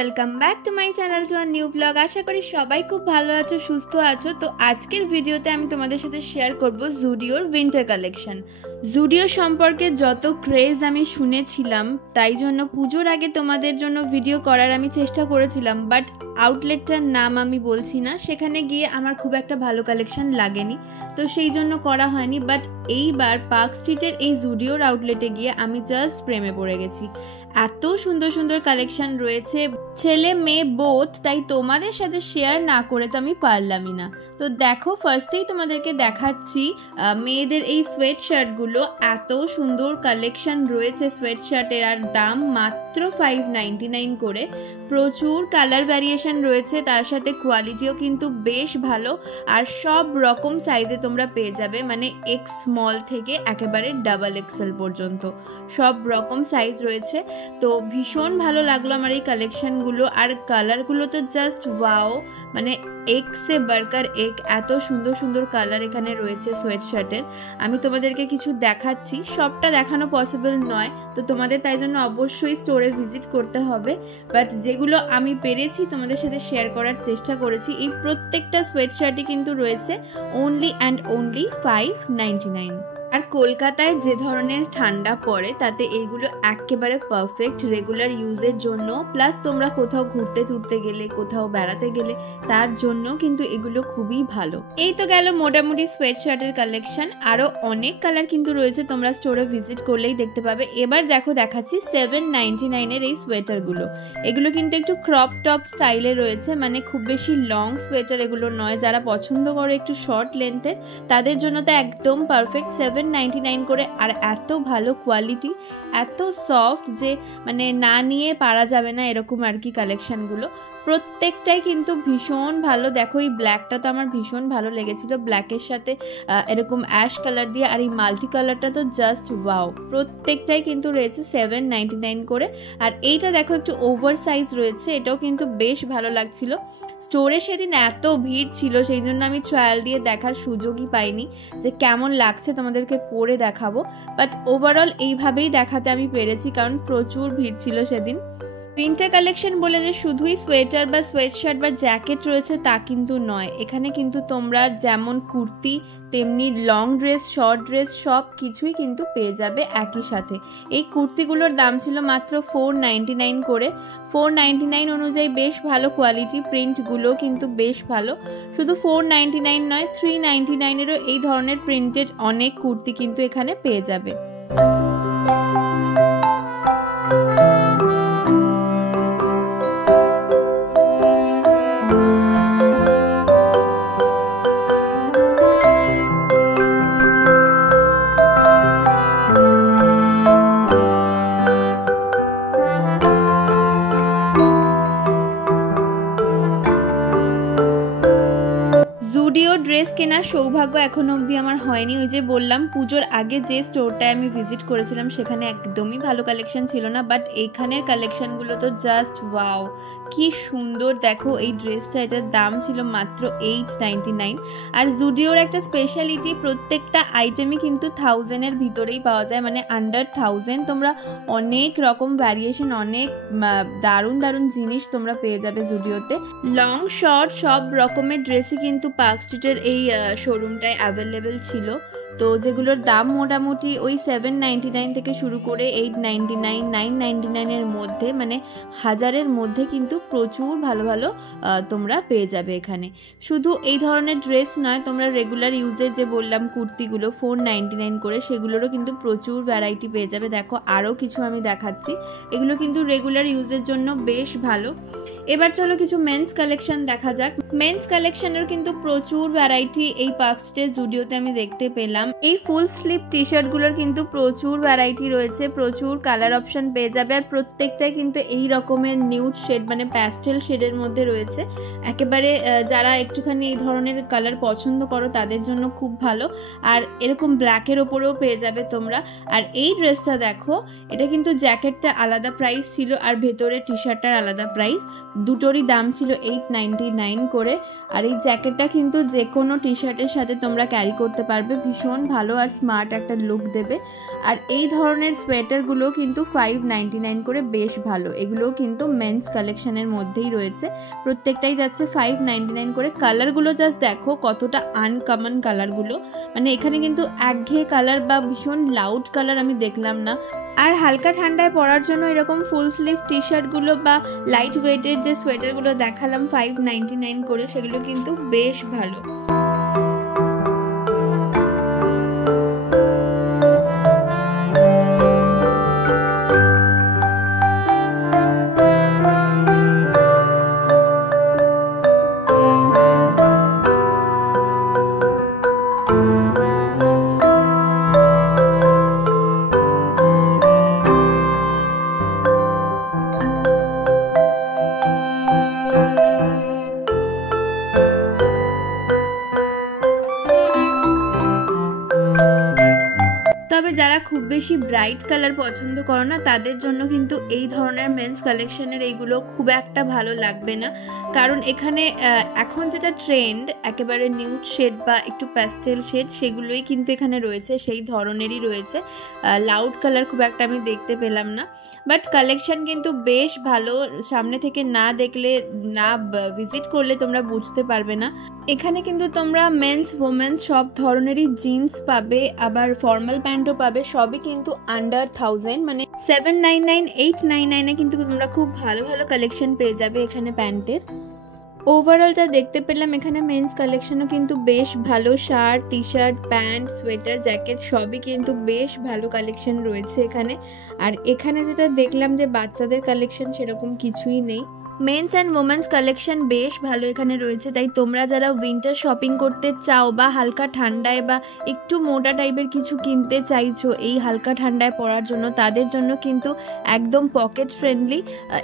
Welcome back to my channel to a new blog. আশা করি সবাই খুব ভালো আছো, সুস্থ আছো। তো আজকের ভিডিওতে আমি তোমাদের সাথে শেয়ার করব জুডিওর উইন্টার কালেকশন। জুডিও সম্পর্কে যত ক্রেজ আমি শুনেছিলাম, তাই জন্য পুজোর আগে তোমাদের জন্য ভিডিও করার আমি চেষ্টা করেছিলাম, বাট আউটলেটটার নাম আমি বলছি না, সেখানে গিয়ে আমার খুব একটা ভালো কালেকশন লাগেনি, তো সেই জন্য করা হয়নি। বাট এইবার পার্ক স্ট্রিটের এই জুডিওর আউটলেটে গিয়ে আমি জাস্ট প্রেমে পড়ে গেছি। এত সুন্দর সুন্দর কালেকশন রয়েছে, ছেলে মেয়ে বোথ, তাই তোমাদের সাথে শেয়ার না করে তো আমি পারলামই না। তো দেখো, ফার্স্টেই তোমাদেরকে দেখাচ্ছি মেয়েদের এই সোয়েট শার্টগুলো। এত সুন্দর কালেকশন রয়েছে সোয়েট শার্টের, আর দাম মাত্র 599 করে। প্রচুর কালার ভ্যারিয়েশন রয়েছে, তার সাথে কোয়ালিটিও কিন্তু বেশ ভালো, আর সব রকম সাইজে তোমরা পেয়ে যাবে, মানে এক্স স্মল থেকে একেবারে ডাবল এক্সেল পর্যন্ত সব রকম সাইজ রয়েছে। তো ভীষণ ভালো লাগলো আমার এই কালেকশনগুলো, আর কালারগুলো তো জাস্ট ওয়াও, মানে এক সে বাড়কার এক, এত সুন্দর সুন্দর কালার এখানে রয়েছে সোয়েট শার্টের। আমি তোমাদেরকে কিছু দেখাচ্ছি, সবটা দেখানো পসিবল নয়, তো তোমাদের তাই জন্য অবশ্যই স্টোরে ভিজিট করতে হবে। বাট যেগুলো আমি পেরেছি তোমাদের সাথে শেয়ার করার চেষ্টা করেছি। এই প্রত্যেকটা সোয়েট শার্টই কিন্তু রয়েছে অনলি অ্যান্ড অনলি 599। আর কলকাতায় যে ধরনের ঠান্ডা পড়ে, তাতে এইগুলো একেবারে পারফেক্ট রেগুলার ইউজের জন্য, প্লাস তোমরা কোথাও ঘুরতে টুরতে গেলে, কোথাও বেড়াতে গেলে, তার জন্য কিন্তু এগুলো খুবই ভালো। এই তো গেল মোটামুটি সোয়েট শার্টের কালেকশন, আরও অনেক কালার কিন্তু রয়েছে, তোমরা স্টোরে ভিজিট করলেই দেখতে পাবে। এবার দেখো, দেখাচ্ছি 799-এর এই সোয়েটারগুলো। এগুলো কিন্তু একটু ক্রপ টপ স্টাইলে রয়েছে, মানে খুব বেশি লং সোয়েটার এগুলো নয়। যারা পছন্দ করে একটু শর্ট লেন্থের, তাদের জন্য তো একদম পারফেক্ট। 799 করে, আর এত ভালো কোয়ালিটি, এত সফট যে মানে না নিয়ে পারা যাবে না এরকম আর কি কালেকশনগুলো। প্রত্যেকটাই কিন্তু ভীষণ ভালো। দেখো, এই ব্ল্যাকটা তো আমার ভীষণ ভালো লেগেছিল, ব্ল্যাকের সাথে এরকম অ্যাশ কালার দিয়ে, আর এই মাল্টি কালারটা তো জাস্ট ওয়াও। প্রত্যেকটাই কিন্তু রয়েছে 799 করে। আর এইটা দেখো, একটু ওভার সাইজ রয়েছে, এটাও কিন্তু বেশ ভালো লাগছিল। স্টোরে সেদিন এত ভিড় ছিল, সেই জন্য আমি ট্রায়াল দিয়ে দেখার সুযোগই পাইনি যে কেমন লাগছে, তোমাদেরকে পরে দেখাবো। বাট ওভারঅল এইভাবেই দেখাতে আমি পেরেছি, কারণ প্রচুর ভিড় ছিল সেদিন। উইন্টার কালেকশন বলে যে শুধুই সোয়েটার বা সোয়েট শার্ট বা জ্যাকেট রয়েছে তা কিন্তু নয়, এখানে কিন্তু তোমরা যেমন কুর্তি, তেমনি লং ড্রেস, শর্ট ড্রেস, সব কিছুই কিন্তু পেয়ে যাবে একই সাথে। এই কুর্তিগুলোর দাম ছিল মাত্র 499 করে। 499 অনুযায়ী বেশ ভালো কোয়ালিটি, প্রিন্টগুলো কিন্তু বেশ ভালো। শুধু 499 নয়, 399-এরও এই ধরনের প্রিন্টেড অনেক কুর্তি কিন্তু এখানে পেয়ে যাবে। জুডিও ড্রেস কেনার সৌভাগ্য এখনো অবধি আমার হয়নি। ওই যে বললাম, পুজোর আগে যে স্টোরটায় আমি ভিজিট করেছিলাম সেখানে একদমই ভালো কালেকশন ছিল না, বাট এইখানের কালেকশনগুলো তো জাস্ট ওয়াও, কি সুন্দর। দেখো এই ড্রেসটা, এটার দাম ছিল মাত্র 899। আর জুডিওর একটা স্পেশালিটি, প্রত্যেকটা আইটেমই কিন্তু 1000-এর ভিতরেই পাওয়া যায়, মানে আন্ডার 1000 তোমরা অনেক রকম ভ্যারিয়েশন, অনেক দারুণ দারুণ জিনিস তোমরা পেয়ে যাবে জুডিওতে। লং শর্ট সব রকমের ড্রেসই কিন্তু পার্ক স্ট্রিটের এই শোরুমটায় অ্যাভেলেবেল ছিল। তো যেগুলোর দাম মোটামুটি ওই 799 থেকে শুরু করে 899, 999-এর মধ্যে, মানে 1000-এর মধ্যে কিন্তু প্রচুর ভালো ভালো তোমরা পেয়ে যাবে এখানে। শুধু এই ধরনের ড্রেস নয়, তোমরা রেগুলার ইউজের যে বললাম কুর্তিগুলো 499 করে, সেগুলোরও কিন্তু প্রচুর ভ্যারাইটি পেয়ে যাবে। দেখো, আরও কিছু আমি দেখাচ্ছি, এগুলো কিন্তু রেগুলার ইউজের জন্য বেশ ভালো। এবার চলো কিছু মেন্স কালেকশন দেখা যাক। মেন্স কালেকশনের কিন্তু প্রচুর ভ্যারাইটি এই পার্ক স্ট্রিটের জুডিওতে আমি দেখতে পেলাম। এই ফুল স্লিভ টি শার্টগুলোর কিন্তু প্রচুর ভ্যারাইটি রয়েছে, প্রচুর কালার অপশন পেয়ে যাবে, আর প্রত্যেকটাই কিন্তু এই রকমের নিউড শেড, মানে প্যাস্টেল শেডের মধ্যে রয়েছে। একেবারে যারা একটুখানি এই ধরনের কালার পছন্দ করো তাদের জন্য খুব ভালো। আর এরকম ব্ল্যাকের ওপরেও পেয়ে যাবে তোমরা। আর এই ড্রেসটা দেখো, এটা কিন্তু জ্যাকেটটা আলাদা প্রাইস ছিল, আর ভেতরে টি শার্টটার আলাদা প্রাইস। দুটোরই দাম ছিল 899 করে। আর এই জ্যাকেটটা কিন্তু যে কোনো টি শার্টের সাথে তোমরা ক্যারি করতে পারবে, ভীষণ ভীষণ ভালো আর স্মার্ট একটা লুক দেবে। আর এই ধরনের সোয়েটারগুলো কিন্তু 599 করে, বেশ ভালো। এগুলো কিন্তু মেন্স কালেকশনের মধ্যেই রয়েছে, প্রত্যেকটাই যাচ্ছে 599 করে। কালারগুলো জাস্ট দেখো কতটা আনকমন কালারগুলো, মানে এখানে কিন্তু একঘেয়ে কালার বা ভীষণ লাউড কালার আমি দেখলাম না। আর হালকা ঠান্ডায় পরার জন্য এরকম ফুল স্লিভ টি শার্টগুলো বা লাইট ওয়েটের যে সোয়েটারগুলো দেখালাম 599 করে, সেগুলো কিন্তু বেশ ভালো। তবে যারা খুব বেশি ব্রাইট কালার পছন্দ করো না, তাদের জন্য কিন্তু এই ধরনের মেন্স কালেকশনের এইগুলো খুব একটা ভালো লাগবে না, কারণ এখানে এখন যেটা ট্রেন্ড একেবারে নিউড শেড বা একটু প্যাস্টেল শেড, সেগুলোই কিন্তু এখানে রয়েছে, সেই ধরনেরই রয়েছে। লাউড কালার খুব একটা আমি দেখতে পেলাম না, বাট কালেকশন কিন্তু বেশ ভালো। সামনে থেকে না দেখলে, না ভিজিট করলে তোমরা বুঝতে পারবে না। এখানে কিন্তু তোমরা মেন্স ওমেন্স সব ধরনেরই জিন্স পাবে, আবার ফর্মাল প্যান্টও পাবে, সবই কিন্তু আন্ডার 1000, মানে 799 899 কিন্তু তোমরা খুব ভালো ভালো কালেকশন পেয়ে যাবে এখানে প্যান্টের। ওভারঅলটা দেখতে পেলাম এখানে মেন্স কালেকশনও কিন্তু বেশ ভালো, shirt, T shirt, pant, sweater, jacket সবই কিন্তু বেশ ভালো কালেকশন রয়েছে এখানে। আর এখানে যেটা দেখলাম যে বাচ্চাদের কালেকশন সেরকম কিছুই নেই। মেন্স অ্যান্ড ওমেন্স কালেকশন বেশ ভালো এখানে রয়েছে, তাই তোমরা যারা উইন্টার শপিং করতে চাও বা হালকা ঠান্ডায় বা একটু মোটা টাইপের কিছু কিনতে চাইছো এই হালকা ঠান্ডায় পরার জন্য, তাদের জন্য কিন্তু একদম পকেট ফ্রেন্ডলি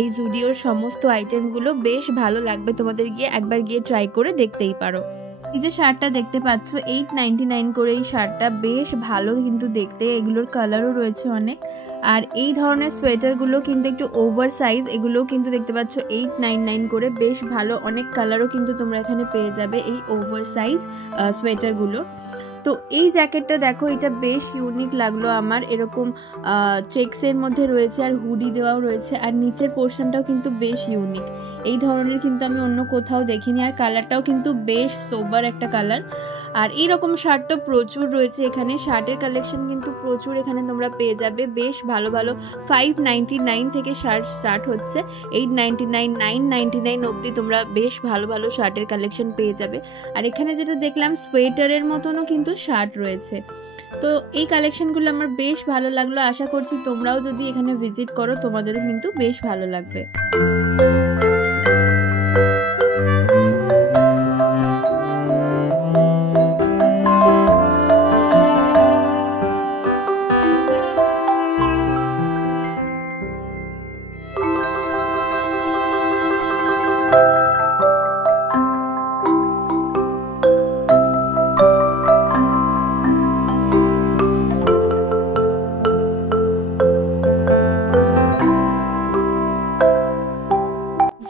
এই জুডিওর সমস্ত আইটেমগুলো বেশ ভালো লাগবে তোমাদের, একবার গিয়ে ট্রাই করে দেখতেই পারো। এই যে শার্টটা দেখতে পাচ্ছ 899 করে, এই শার্টটা বেশ ভালো কিন্তু দেখতে, এগুলোর কালারও রয়েছে অনেক। আর এই ধরনের সোয়েটারগুলো কিন্তু একটু ওভার সাইজ, এগুলোও কিন্তু দেখতে পাচ্ছ 899 করে, বেশ ভালো। অনেক কালারও কিন্তু তোমরা এখানে পেয়ে যাবে এই ওভার সাইজ সোয়েটারগুলো। তো এই জ্যাকেটটা দেখো, এটা বেশ ইউনিক লাগলো আমার, এরকম চেক্সের মধ্যে রয়েছে আর হুডি দেওয়াও রয়েছে, আর নিচের পোর্শনটাও কিন্তু বেশ ইউনিক, এই ধরনের কিন্তু আমি অন্য কোথাও দেখিনি। আর কালারটাও কিন্তু বেশ সোবার একটা কালার। আর এইরকম শার্ট তো প্রচুর রয়েছে এখানে, শার্টের কালেকশন কিন্তু প্রচুর এখানে তোমরা পেয়ে যাবে, বেশ ভালো ভালো। 599 থেকে শার্ট স্টার্ট হচ্ছে, 899 999 অবধি তোমরা বেশ ভালো ভালো শার্টের কালেকশন পেয়ে যাবে। আর এখানে যেটা দেখলাম সোয়েটারের মতনও কিন্তু শার্ট রয়েছে। তো এই কালেকশনগুলো আমার বেশ ভালো লাগলো, আশা করছি তোমরাও যদি এখানে ভিজিট করো তোমাদেরও কিন্তু বেশ ভালো লাগবে।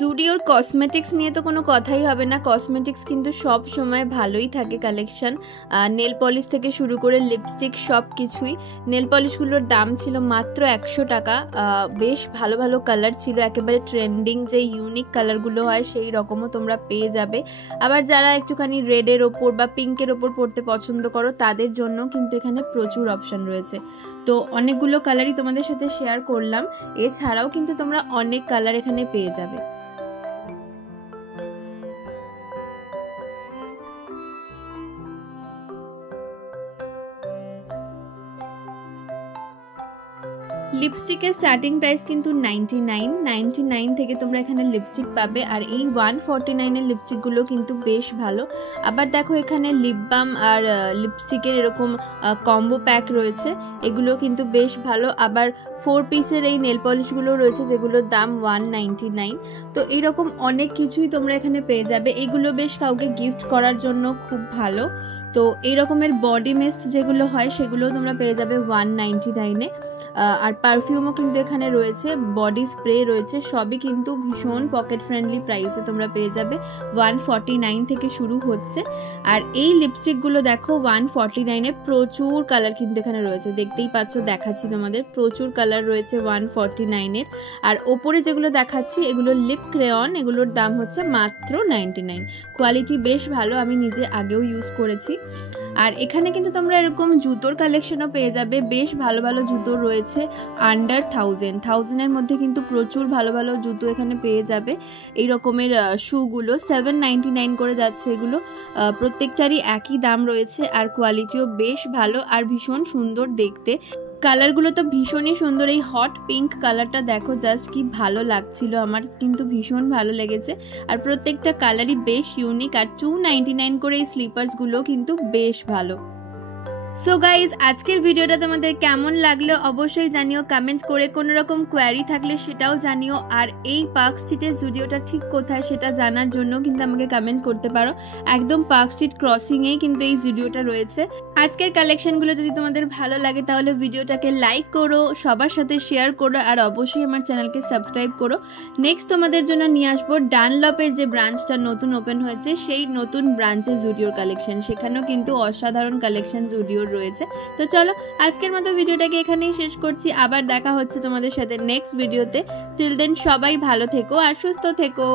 জুডিওর কসমেটিক্স নিয়ে তো কোনো কথাই হবে না, কসমেটিক্স কিন্তু সব সময় ভালোই থাকে কালেকশন, নেল পলিশ থেকে শুরু করে লিপস্টিক সব কিছুই। নেল পলিশগুলোর দাম ছিল মাত্র 100 টাকা, বেশ ভালো ভালো কালার ছিল, একেবারে ট্রেন্ডিং যে ইউনিক কালারগুলো হয় সেই রকমও তোমরা পেয়ে যাবে। আবার যারা একটুখানি রেডের ওপর বা পিঙ্কের ওপর পরতে পছন্দ করো তাদের জন্য কিন্তু এখানে প্রচুর অপশান রয়েছে। তো অনেকগুলো কালারই তোমাদের সাথে শেয়ার করলাম, এছাড়াও কিন্তু তোমরা অনেক কালার এখানে পেয়ে যাবে। লিপস্টিকের স্টার্টিং প্রাইস কিন্তু 99 থেকে তোমরা এখানে লিপস্টিক পাবে, আর এই 149-এর লিপস্টিকগুলো কিন্তু বেশ ভালো। আবার দেখো এখানে লিপ বাম আর লিপস্টিকের এরকম কম্বো প্যাক রয়েছে, এগুলো কিন্তু বেশ ভালো। আবার 4 পিসের এই নেল পলিশগুলো রয়েছে যেগুলোর দাম 199। তো এইরকম অনেক কিছুই তোমরা এখানে পেয়ে যাবে, এইগুলো বেশ কাউকে গিফট করার জন্য খুব ভালো। তো এই রকমের বডি মিস্ট যেগুলো হয় সেগুলোও তোমরা পেয়ে যাবে 199-এ। আর পারফিউমও কিন্তু এখানে রয়েছে, বডি স্প্রে রয়েছে, সবই কিন্তু ভীষণ পকেট ফ্রেন্ডলি প্রাইসে তোমরা পেয়ে যাবে। 149 থেকে শুরু হচ্ছে। আর এই লিপস্টিকগুলো দেখো 149-এ প্রচুর কালার কিন্তু এখানে রয়েছে, দেখতেই পাচ্ছ, দেখাচ্ছি তোমাদের, প্রচুর কালার রয়েছে 149-এর। আর ওপরে যেগুলো দেখাচ্ছি এগুলো লিপ ক্রেয়ন, এগুলোর দাম হচ্ছে মাত্র 99। কোয়ালিটি বেশ ভালো, আমি নিজে আগেও ইউজ করেছি। আর এখানে কিন্তু তোমরা এরকম জুতোর কালেকশনও পেয়ে যাবে, বেশ ভালো ভালো জুতো রয়েছে আন্ডার 1000-এর মধ্যে কিন্তু প্রচুর ভালো ভালো জুতো এখানে পেয়ে যাবে। এই রকমের শুগুলো 799 করে যাচ্ছে, এগুলো প্রত্যেকটারই একই দাম রয়েছে। আর কোয়ালিটিও বেশ ভালো আর ভীষণ সুন্দর দেখতে। কালারগুলো তো ভীষণই সুন্দর, এই হট পিঙ্ক কালারটা দেখো জাস্ট কি ভালো লাগছিল, আমার কিন্তু ভীষণ ভালো লেগেছে। আর প্রত্যেকটা কালারই বেশ ইউনিক। আর 299 করে এই স্লিপার্সগুলো কিন্তু বেশ ভালো। সো গাইজ, আজকের ভিডিওটা তোমাদের কেমন লাগলো অবশ্যই জানিও কমেন্ট করে। কোনো রকম কোয়ারি থাকলে সেটাও জানিও। আর এই পার্ক স্ট্রিটের জুডিওটা ঠিক কোথায় সেটা জানার জন্য কিন্তু আমাকে কমেন্ট করতে পারো। একদম পার্ক স্ট্রিট ক্রসিংয়েই কিন্তু এই জুডিওটা রয়েছে। আজকের কালেকশনগুলো যদি তোমাদের ভালো লাগে তাহলে ভিডিওটাকে লাইক করো, সবার সাথে শেয়ার করো, আর অবশ্যই আমার চ্যানেলকে সাবস্ক্রাইব করো। নেক্সট তোমাদের জন্য নিয়ে আসবো ডানলপের যে ব্রাঞ্চটা নতুন ওপেন হয়েছে, সেই নতুন ব্রাঞ্চে জুডিওর কালেকশন, সেখানেও কিন্তু অসাধারণ কালেকশন জুডিওর রয়েছে। তো চলো আজকের মতো ভিডিওটাকে এখানেই শেষ করছি, আবার দেখা হচ্ছে তোমাদের সাথে নেক্সট ভিডিওতে। টিল দেন সবাই ভালো থেকো আর সুস্থ থেকো।